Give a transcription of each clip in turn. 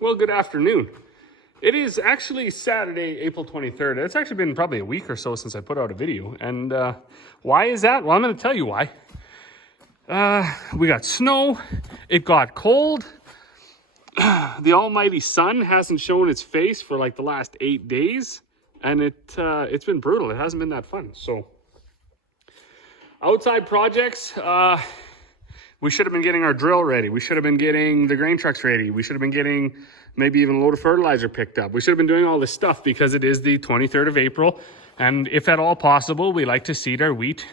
Well, good afternoon. It is actually Saturday, April 23rd. It's actually been probably a week or so since I put out a video. And why is that? Well, I'm going to tell you why. We got snow. It got cold. The almighty sun hasn't shown its face for like the last 8 days. And it's been brutal. It hasn't been that fun. So outside projects, we should have been getting our drill ready. We should have been getting the grain trucks ready. We should have been getting maybe even a load of fertilizer picked up. We should have been doing all this stuff because it is the 23rd of April. And if at all possible, we like to seed our wheat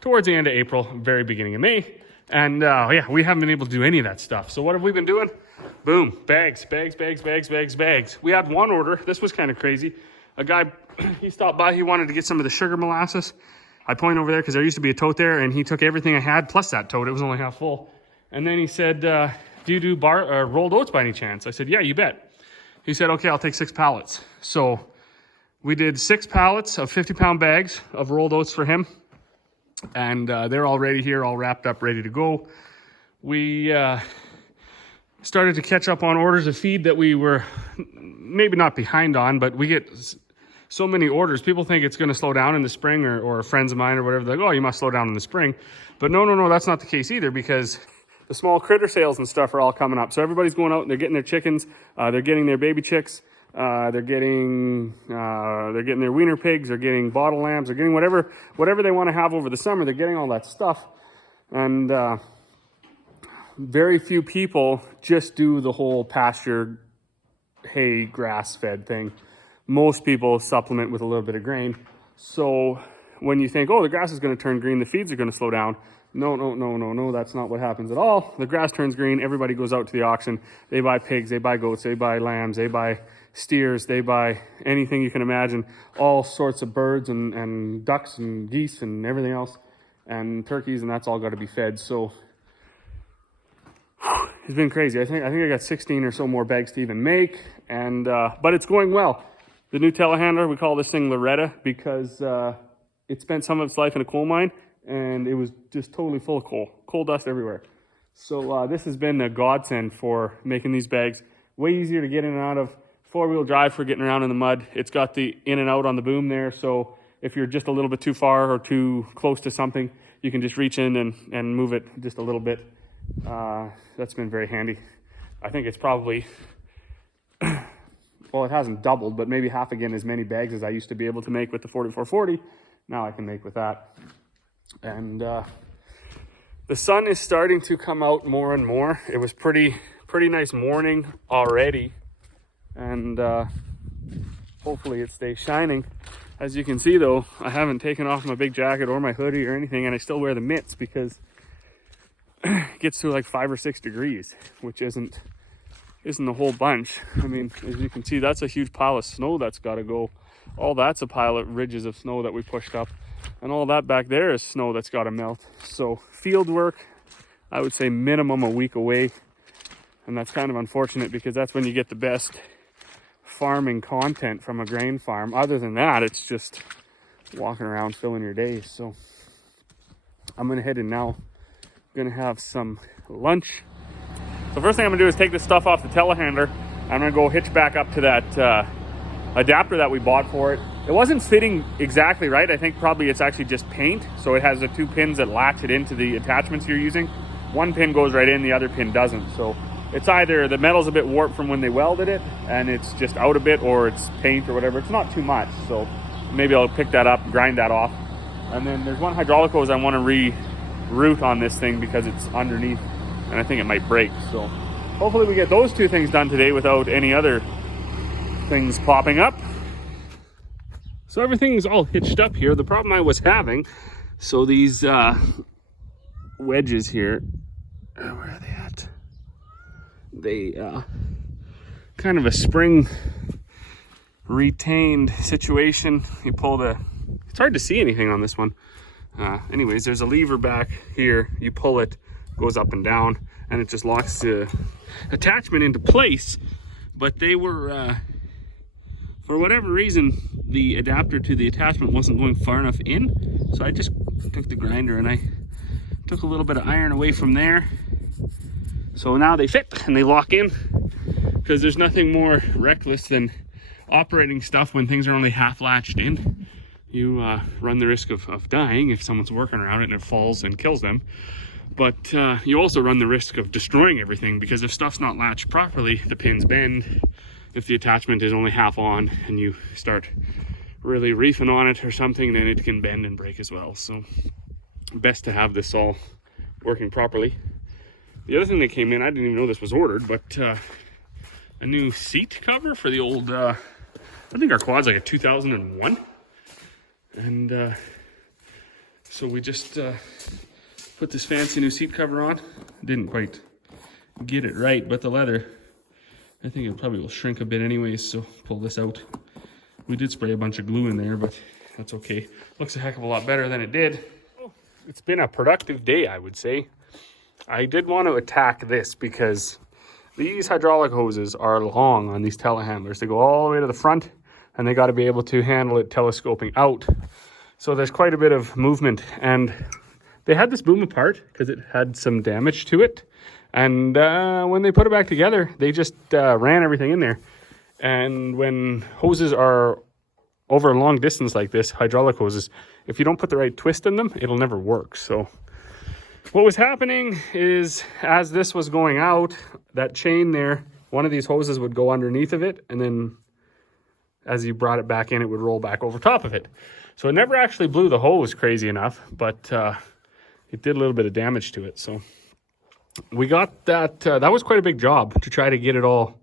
towards the end of April, very beginning of May. And yeah, we haven't been able to do any of that stuff. So what have we been doing? Boom, bags. We had one order. This was kind of crazy. A guy, he stopped by, he wanted to get some of the sugar molasses. I point over there because there used to be a tote there, and he took everything I had plus that tote. It was only half full. And then he said, do you do rolled oats by any chance? I said, yeah, you bet. He said, okay, I'll take 6 pallets. So we did 6 pallets of 50-pound bags of rolled oats for him. And they're all ready here, all wrapped up, ready to go. We started to catch up on orders of feed that we were maybe not behind on, but we get so many orders. People think it's going to slow down in the spring, or friends of mine or whatever, they're like, oh, you must slow down in the spring. But no, that's not the case either, because the small critter sales and stuff are all coming up. So everybody's going out and they're getting their chickens, they're getting their baby chicks, they're getting their wiener pigs, they're getting bottle lambs, they're getting whatever they want to have over the summer. They're getting all that stuff. And very few people just do the whole pasture hay grass fed thing. Most people supplement with a little bit of grain. So when you think, oh, the grass is going to turn green, the feeds are going to slow down. No, that's not what happens at all. The grass turns green, everybody goes out to the auction. They buy pigs, they buy goats, they buy lambs, they buy steers, they buy anything you can imagine. All sorts of birds and ducks and geese and everything else, and turkeys, and that's all got to be fed. So it's been crazy. I think I got 16 or so more bags to even make, and but it's going well. The new Telehandler, we call this thing Loretta because it spent some of its life in a coal mine, and it was just totally full of coal dust everywhere. So this has been a godsend for making these bags way easier to get in and out of. 4-wheel drive for getting around in the mud. It's got the in and out on the boom there, so if you're just a little bit too far or too close to something, you can just reach in and move it just a little bit. That's been very handy. I think it's probably, well, it hasn't doubled, but maybe half again as many bags as I used to be able to make with the 4440. Now I can make with that. And the sun is starting to come out more and more. It was pretty nice morning already, and hopefully it stays shining. As you can see though, I haven't taken off my big jacket or my hoodie or anything, and I still wear the mitts because it gets to like 5 or 6 degrees, which isn't a whole bunch. I mean, as you can see, that's a huge pile of snow that's got to go. All that's a pile of ridges of snow that we pushed up, and all that back there is snow that's got to melt. So field work, I would say minimum a week away, and that's kind of unfortunate because that's when you get the best farming content from a grain farm. Other than that, it's just walking around filling your days. So I'm gonna head in now. Gonna have some lunch. So first thing I'm gonna do is take this stuff off the telehandler. I'm gonna go hitch back up to that adapter that we bought for it. It wasn't fitting exactly right. I think probably it's actually just paint. So it has the 2 pins that latch it into the attachments you're using. One pin goes right in, the other pin doesn't. So it's either the metal's a bit warped from when they welded it and it's just out a bit, or it's paint or whatever. It's not too much. So maybe I'll pick that up, grind that off. And then there's one hydraulic hose I want to reroute on this thing because it's underneath and I think it might break. So hopefully we get those 2 things done today without any other things popping up. So everything's all hitched up here. The problem I was having, so these wedges here, where are they at? They kind of a spring retained situation. You pull it's hard to see anything on this one. Anyways, there's a lever back here. You pull it, goes up and down, and it just locks the attachment into place. But they were For whatever reason, the adapter to the attachment wasn't going far enough in, so I just took the grinder and I took a little bit of iron away from there. So now they fit and they lock in, because there's nothing more reckless than operating stuff when things are only half latched in. You run the risk of dying if someone's working around it and it falls and kills them. But you also run the risk of destroying everything, because if stuff's not latched properly, the pins bend. If the attachment is only half on and you start really reefing on it or something, then it can bend and break as well. So best to have this all working properly. The other thing that came in, I didn't even know this was ordered, but a new seat cover for the old, I think our quad's like a 2001. And so we just put this fancy new seat cover on. Didn't quite get it right, but the leather, I think it probably will shrink a bit anyways, so pull this out. We did spray a bunch of glue in there, but that's okay. Looks a heck of a lot better than it did. It's been a productive day, I would say. I did want to attack this because these hydraulic hoses are long on these telehandlers. They go all the way to the front, and they got to be able to handle it telescoping out. So there's quite a bit of movement, and they had this boom apart because it had some damage to it. And when they put it back together, they just ran everything in there. And when hoses are over a long distance like this, hydraulic hoses, if you don't put the right twist in them, it'll never work. So what was happening is, as this was going out, that chain there, one of these hoses would go underneath of it, and then as you brought it back in, it would roll back over top of it. So it never actually blew the hose crazy enough, but it did a little bit of damage to it. So we got that. That was quite a big job to try to get it all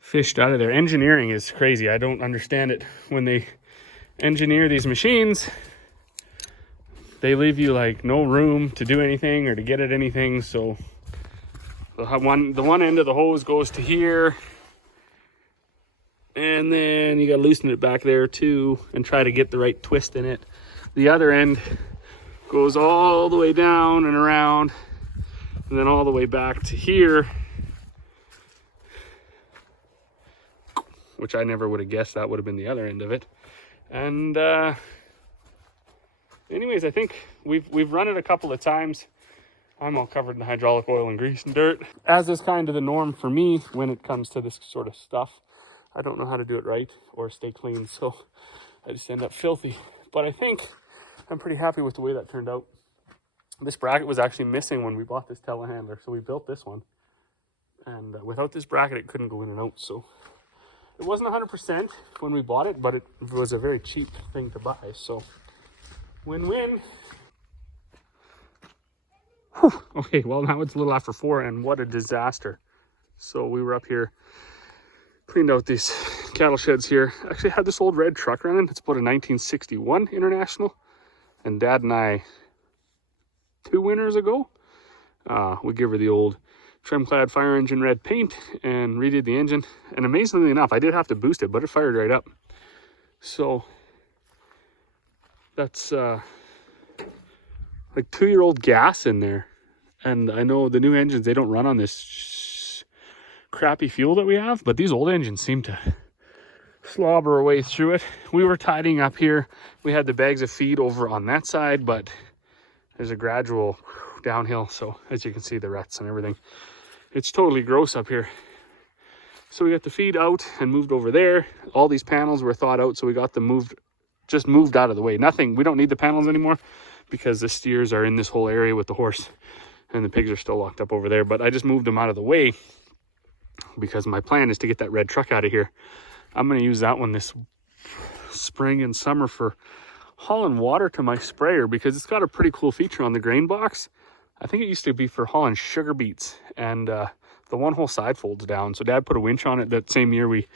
fished out of there. Engineering is crazy. I don't understand it. When they engineer these machines, they leave you like no room to do anything or to get at anything. So the one end of the hose goes to here, and then you got to loosen it back there too and try to get the right twist in it. The other end goes all the way down and around, and then all the way back to here, which I never would have guessed that would have been the other end of it. And anyways, I think we've run it a couple of times. I'm all covered in hydraulic oil and grease and dirt, as is kind of the norm for me when it comes to this sort of stuff. I don't know how to do it right or stay clean, so I just end up filthy. But I think I'm pretty happy with the way that turned out. This bracket was actually missing when we bought this telehandler, so we built this one. And without this bracket, it couldn't go in and out. So it wasn't 100% when we bought it, but it was a very cheap thing to buy. So win-win. Okay, well, now it's a little after 4, and what a disaster. So we were up here, cleaned out these cattle sheds here. Actually had this old red truck running. It's about a 1961 International. And Dad and I, 2 winters ago, we gave her the old trim-clad fire engine red paint and redid the engine. And amazingly enough, I did have to boost it, but it fired right up. So that's like 2-year-old gas in there. And I know the new engines, they don't run on this crappy fuel that we have, but these old engines seem to slobber away through it. We were tidying up here. We had the bags of feed over on that side, but there's a gradual downhill. So as you can see, the ruts and everything, it's totally gross up here. So we got the feed out and moved over there. All these panels were thawed out, so we got them just moved out of the way. We don't need the panels anymore because the steers are in this whole area with the horse, and the pigs are still locked up over there. But I just moved them out of the way because my plan is to get that red truck out of here. I'm going to use that one this spring and summer for hauling water to my sprayer, because it's got a pretty cool feature on the grain box. I think it used to be for hauling sugar beets, and the one whole side folds down. So Dad put a winch on it that same year we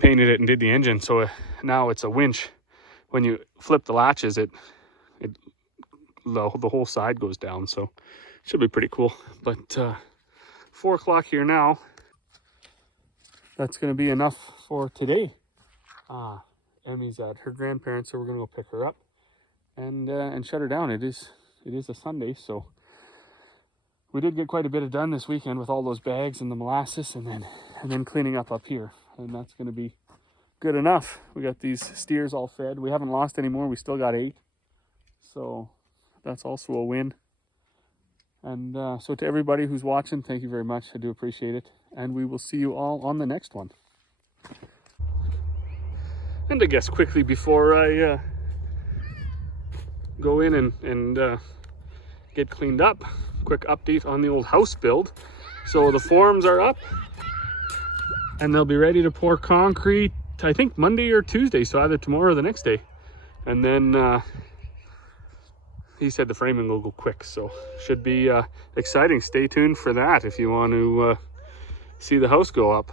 painted it and did the engine. So now it's a winch. When you flip the latches, the whole side goes down. So it should be pretty cool. But 4 o'clock here now. That's going to be enough for today. Emmy's at her grandparents, so we're going to go pick her up and shut her down. It is a Sunday, so we did get quite a bit done this weekend with all those bags and the molasses, and then cleaning up here. And that's going to be good enough. We got these steers all fed. We haven't lost any more. We still got 8. So that's also a win. And so to everybody who's watching, thank you very much. I do appreciate it. And we will see you all on the next one. And I guess quickly before I go in and get cleaned up, quick update on the old house build. So the forms are up and they'll be ready to pour concrete, I think Monday or Tuesday, so either tomorrow or the next day. And then he said the framing will go quick, so should be exciting. Stay tuned for that if you want to see the house go up.